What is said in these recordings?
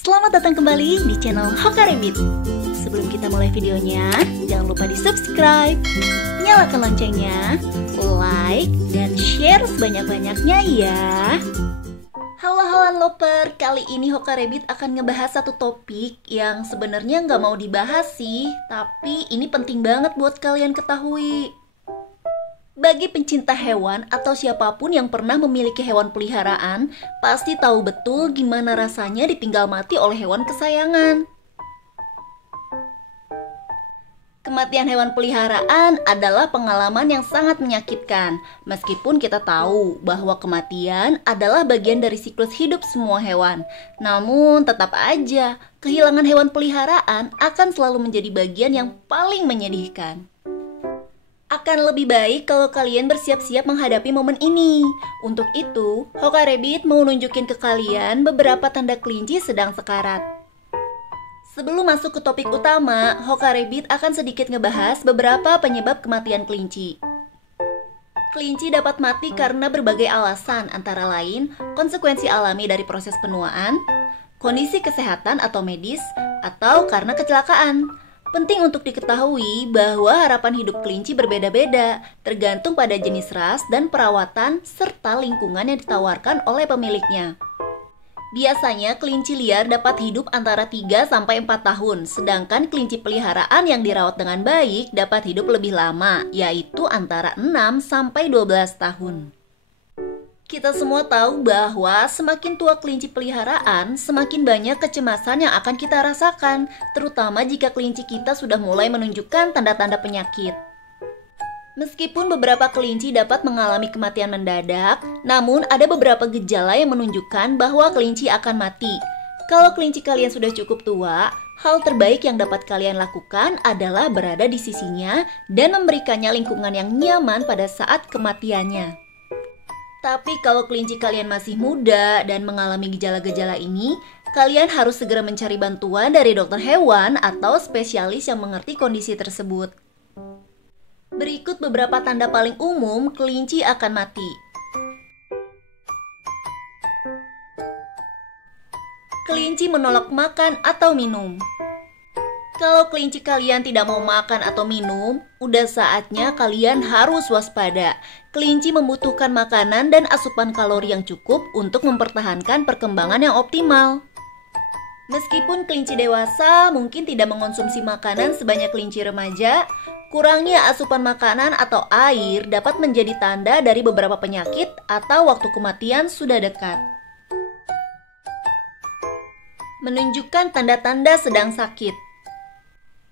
Selamat datang kembali di channel Hoka Rabbit. Sebelum kita mulai videonya, jangan lupa di subscribe, nyalakan loncengnya, like, dan share sebanyak-banyaknya ya. Halo Loper, kali ini Hoka Rabbit akan ngebahas satu topik yang sebenarnya nggak mau dibahas sih, tapi ini penting banget buat kalian ketahui. Bagi pencinta hewan atau siapapun yang pernah memiliki hewan peliharaan, pasti tahu betul gimana rasanya ditinggal mati oleh hewan kesayangan. Kematian hewan peliharaan adalah pengalaman yang sangat menyakitkan, meskipun kita tahu bahwa kematian adalah bagian dari siklus hidup semua hewan. Namun tetap aja, kehilangan hewan peliharaan akan selalu menjadi bagian yang paling menyedihkan. Akan lebih baik kalau kalian bersiap-siap menghadapi momen ini. Untuk itu, Hoka Rabbit mau nunjukin ke kalian beberapa tanda kelinci sedang sekarat. Sebelum masuk ke topik utama, Hoka Rabbit akan sedikit ngebahas beberapa penyebab kematian kelinci. Kelinci dapat mati karena berbagai alasan, antara lain konsekuensi alami dari proses penuaan, kondisi kesehatan atau medis, atau karena kecelakaan. Penting untuk diketahui bahwa harapan hidup kelinci berbeda-beda, tergantung pada jenis ras dan perawatan serta lingkungan yang ditawarkan oleh pemiliknya. Biasanya kelinci liar dapat hidup antara 3-4 tahun, sedangkan kelinci peliharaan yang dirawat dengan baik dapat hidup lebih lama, yaitu antara 6-12 tahun. Kita semua tahu bahwa semakin tua kelinci peliharaan, semakin banyak kecemasan yang akan kita rasakan, terutama jika kelinci kita sudah mulai menunjukkan tanda-tanda penyakit. Meskipun beberapa kelinci dapat mengalami kematian mendadak, namun ada beberapa gejala yang menunjukkan bahwa kelinci akan mati. Kalau kelinci kalian sudah cukup tua, hal terbaik yang dapat kalian lakukan adalah berada di sisinya dan memberikannya lingkungan yang nyaman pada saat kematiannya. Tapi kalau kelinci kalian masih muda dan mengalami gejala-gejala ini, kalian harus segera mencari bantuan dari dokter hewan atau spesialis yang mengerti kondisi tersebut. Berikut beberapa tanda paling umum kelinci akan mati. Kelinci menolak makan atau minum. Kalau kelinci kalian tidak mau makan atau minum, udah saatnya kalian harus waspada. Kelinci membutuhkan makanan dan asupan kalori yang cukup untuk mempertahankan perkembangan yang optimal. Meskipun kelinci dewasa mungkin tidak mengonsumsi makanan sebanyak kelinci remaja, kurangnya asupan makanan atau air dapat menjadi tanda dari beberapa penyakit atau waktu kematian sudah dekat. Menunjukkan tanda-tanda sedang sakit.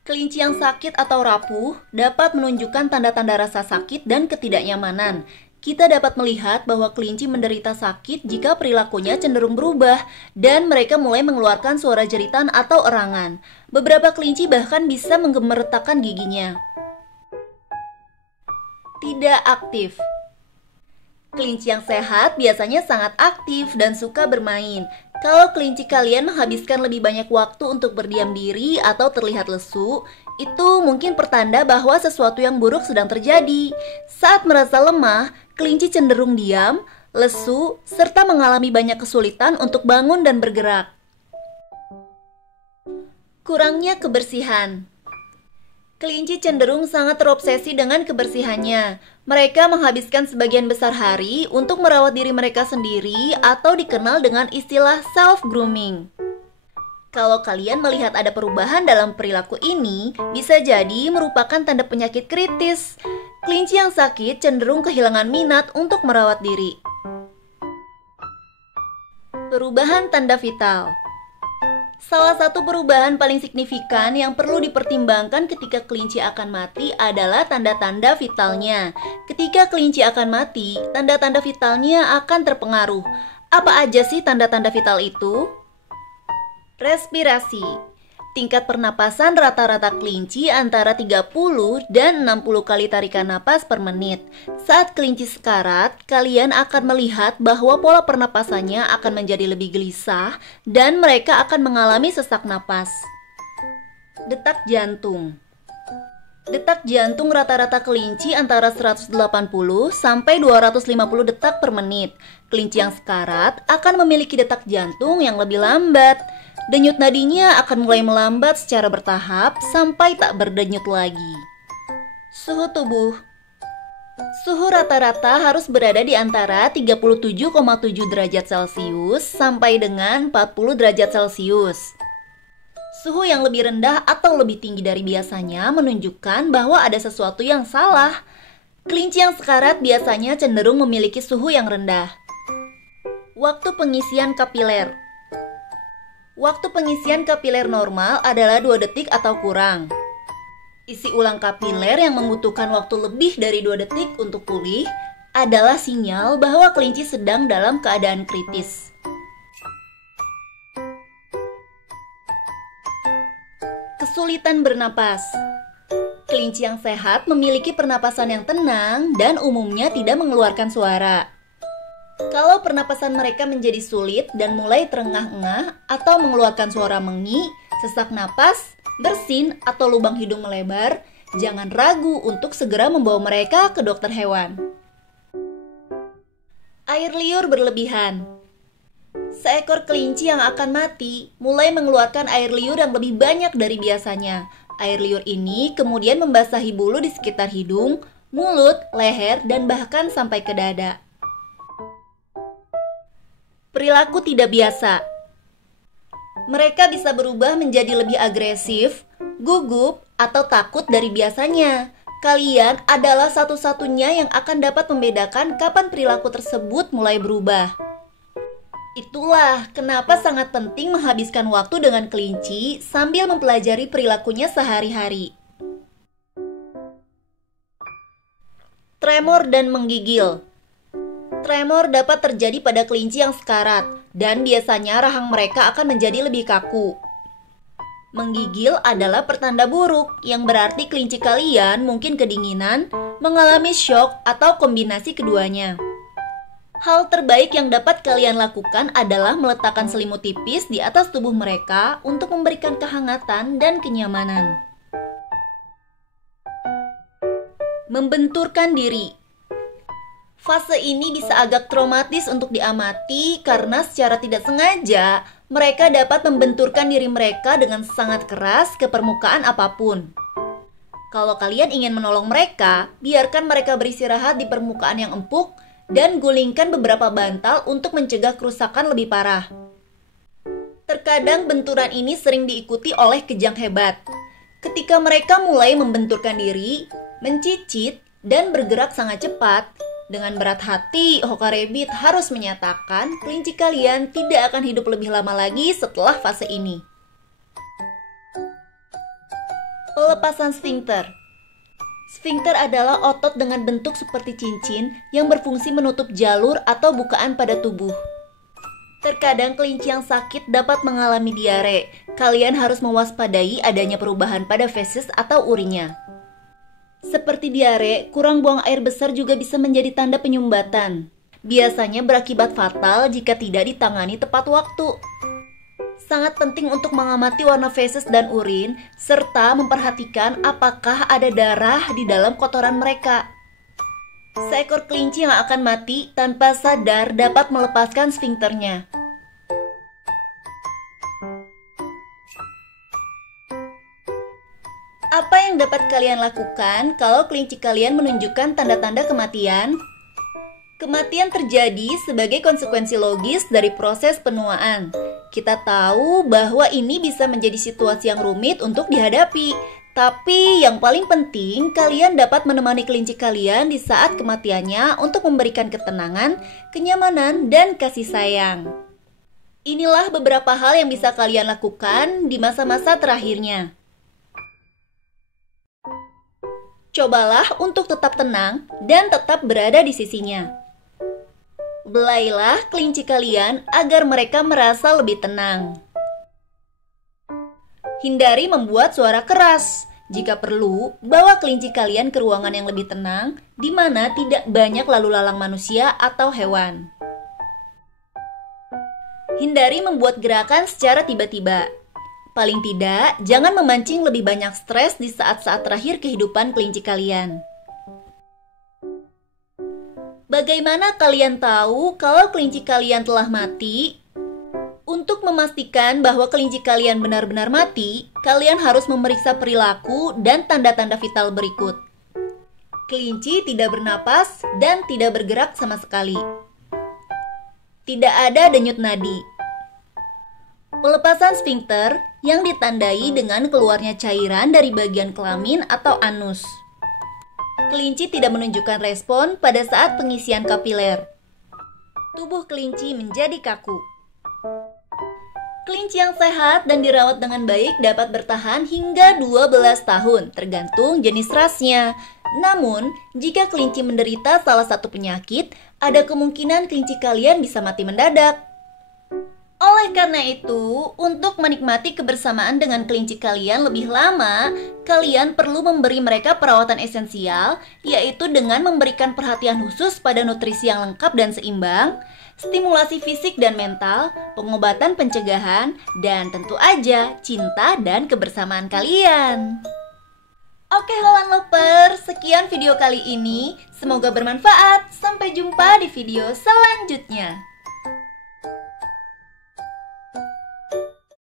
Kelinci yang sakit atau rapuh dapat menunjukkan tanda-tanda rasa sakit dan ketidaknyamanan. Kita dapat melihat bahwa kelinci menderita sakit jika perilakunya cenderung berubah dan mereka mulai mengeluarkan suara jeritan atau erangan. Beberapa kelinci bahkan bisa menggemeretakkan giginya. Tidak aktif. Kelinci yang sehat biasanya sangat aktif dan suka bermain. Kalau kelinci kalian menghabiskan lebih banyak waktu untuk berdiam diri atau terlihat lesu, itu mungkin pertanda bahwa sesuatu yang buruk sedang terjadi. Saat merasa lemah, kelinci cenderung diam, lesu, serta mengalami banyak kesulitan untuk bangun dan bergerak. Kurangnya kebersihan. Kelinci cenderung sangat terobsesi dengan kebersihannya. Mereka menghabiskan sebagian besar hari untuk merawat diri mereka sendiri atau dikenal dengan istilah self-grooming. Kalau kalian melihat ada perubahan dalam perilaku ini, bisa jadi merupakan tanda penyakit kritis. Kelinci yang sakit cenderung kehilangan minat untuk merawat diri. Perubahan tanda vital. Salah satu perubahan paling signifikan yang perlu dipertimbangkan ketika kelinci akan mati adalah tanda-tanda vitalnya. Ketika kelinci akan mati, tanda-tanda vitalnya akan terpengaruh. Apa aja sih tanda-tanda vital itu? Respirasi. Tingkat pernapasan rata-rata kelinci antara 30 dan 60 kali tarikan napas per menit. Saat kelinci sekarat, kalian akan melihat bahwa pola pernapasannya akan menjadi lebih gelisah dan mereka akan mengalami sesak napas. Detak jantung. Detak jantung rata-rata kelinci antara 180 sampai 250 detak per menit. Kelinci yang sekarat akan memiliki detak jantung yang lebih lambat. Denyut nadinya akan mulai melambat secara bertahap sampai tak berdenyut lagi. Suhu tubuh. Suhu rata-rata harus berada di antara 37,7 derajat Celcius sampai dengan 40 derajat Celcius. Suhu yang lebih rendah atau lebih tinggi dari biasanya menunjukkan bahwa ada sesuatu yang salah. Kelinci yang sekarat biasanya cenderung memiliki suhu yang rendah. Waktu pengisian kapiler. Waktu pengisian kapiler normal adalah 2 detik atau kurang. Isi ulang kapiler yang membutuhkan waktu lebih dari 2 detik untuk pulih adalah sinyal bahwa kelinci sedang dalam keadaan kritis. Kesulitan bernapas. Kelinci yang sehat memiliki pernapasan yang tenang dan umumnya tidak mengeluarkan suara. Kalau pernapasan mereka menjadi sulit dan mulai terengah-engah atau mengeluarkan suara mengi, sesak napas, bersin, atau lubang hidung melebar, jangan ragu untuk segera membawa mereka ke dokter hewan. Air liur berlebihan. Seekor kelinci yang akan mati mulai mengeluarkan air liur yang lebih banyak dari biasanya. Air liur ini kemudian membasahi bulu di sekitar hidung, mulut, leher, dan bahkan sampai ke dada. Perilaku tidak biasa. Mereka bisa berubah menjadi lebih agresif, gugup, atau takut dari biasanya. Kalian adalah satu-satunya yang akan dapat membedakan kapan perilaku tersebut mulai berubah. Itulah kenapa sangat penting menghabiskan waktu dengan kelinci sambil mempelajari perilakunya sehari-hari. Tremor dan menggigil. Tremor dapat terjadi pada kelinci yang sekarat, dan biasanya rahang mereka akan menjadi lebih kaku. Menggigil adalah pertanda buruk, yang berarti kelinci kalian mungkin kedinginan, mengalami syok, atau kombinasi keduanya. Hal terbaik yang dapat kalian lakukan adalah meletakkan selimut tipis di atas tubuh mereka untuk memberikan kehangatan dan kenyamanan. Membenturkan diri. Fase ini bisa agak traumatis untuk diamati karena secara tidak sengaja mereka dapat membenturkan diri mereka dengan sangat keras ke permukaan apapun. Kalau kalian ingin menolong mereka, biarkan mereka beristirahat di permukaan yang empuk dan gulingkan beberapa bantal untuk mencegah kerusakan lebih parah. Terkadang benturan ini sering diikuti oleh kejang hebat. Ketika mereka mulai membenturkan diri, mencicit, dan bergerak sangat cepat, dengan berat hati, Hoka Rabbit harus menyatakan kelinci kalian tidak akan hidup lebih lama lagi setelah fase ini. Pelepasan sfinkter. Sfinkter adalah otot dengan bentuk seperti cincin yang berfungsi menutup jalur atau bukaan pada tubuh. Terkadang kelinci yang sakit dapat mengalami diare. Kalian harus mewaspadai adanya perubahan pada feses atau urinnya. Seperti diare, kurang buang air besar juga bisa menjadi tanda penyumbatan. Biasanya berakibat fatal jika tidak ditangani tepat waktu. Sangat penting untuk mengamati warna feses dan urin, serta memperhatikan apakah ada darah di dalam kotoran mereka. Seekor kelinci yang akan mati tanpa sadar dapat melepaskan sfinkternya. Apa yang dapat kalian lakukan kalau kelinci kalian menunjukkan tanda-tanda kematian? Kematian terjadi sebagai konsekuensi logis dari proses penuaan. Kita tahu bahwa ini bisa menjadi situasi yang rumit untuk dihadapi. Tapi yang paling penting, kalian dapat menemani kelinci kalian di saat kematiannya untuk memberikan ketenangan, kenyamanan, dan kasih sayang. Inilah beberapa hal yang bisa kalian lakukan di masa-masa terakhirnya. Cobalah untuk tetap tenang dan tetap berada di sisinya. Belailah kelinci kalian agar mereka merasa lebih tenang. Hindari membuat suara keras. Jika perlu, bawa kelinci kalian ke ruangan yang lebih tenang, di mana tidak banyak lalu lalang manusia atau hewan. Hindari membuat gerakan secara tiba-tiba. Paling tidak, jangan memancing lebih banyak stres di saat-saat terakhir kehidupan kelinci kalian. Bagaimana kalian tahu kalau kelinci kalian telah mati? Untuk memastikan bahwa kelinci kalian benar-benar mati, kalian harus memeriksa perilaku dan tanda-tanda vital berikut. Kelinci tidak bernapas dan tidak bergerak sama sekali. Tidak ada denyut nadi. Pelepasan sphincter yang ditandai dengan keluarnya cairan dari bagian kelamin atau anus. Kelinci tidak menunjukkan respon pada saat pengisian kapiler. Tubuh kelinci menjadi kaku. Kelinci yang sehat dan dirawat dengan baik dapat bertahan hingga 12 tahun, tergantung jenis rasnya. Namun, jika kelinci menderita salah satu penyakit, ada kemungkinan kelinci kalian bisa mati mendadak. Oleh karena itu, untuk menikmati kebersamaan dengan kelinci kalian lebih lama, kalian perlu memberi mereka perawatan esensial, yaitu dengan memberikan perhatian khusus pada nutrisi yang lengkap dan seimbang, stimulasi fisik dan mental, pengobatan pencegahan, dan tentu aja cinta dan kebersamaan kalian. Oke hewan lover, sekian video kali ini. Semoga bermanfaat. Sampai jumpa di video selanjutnya.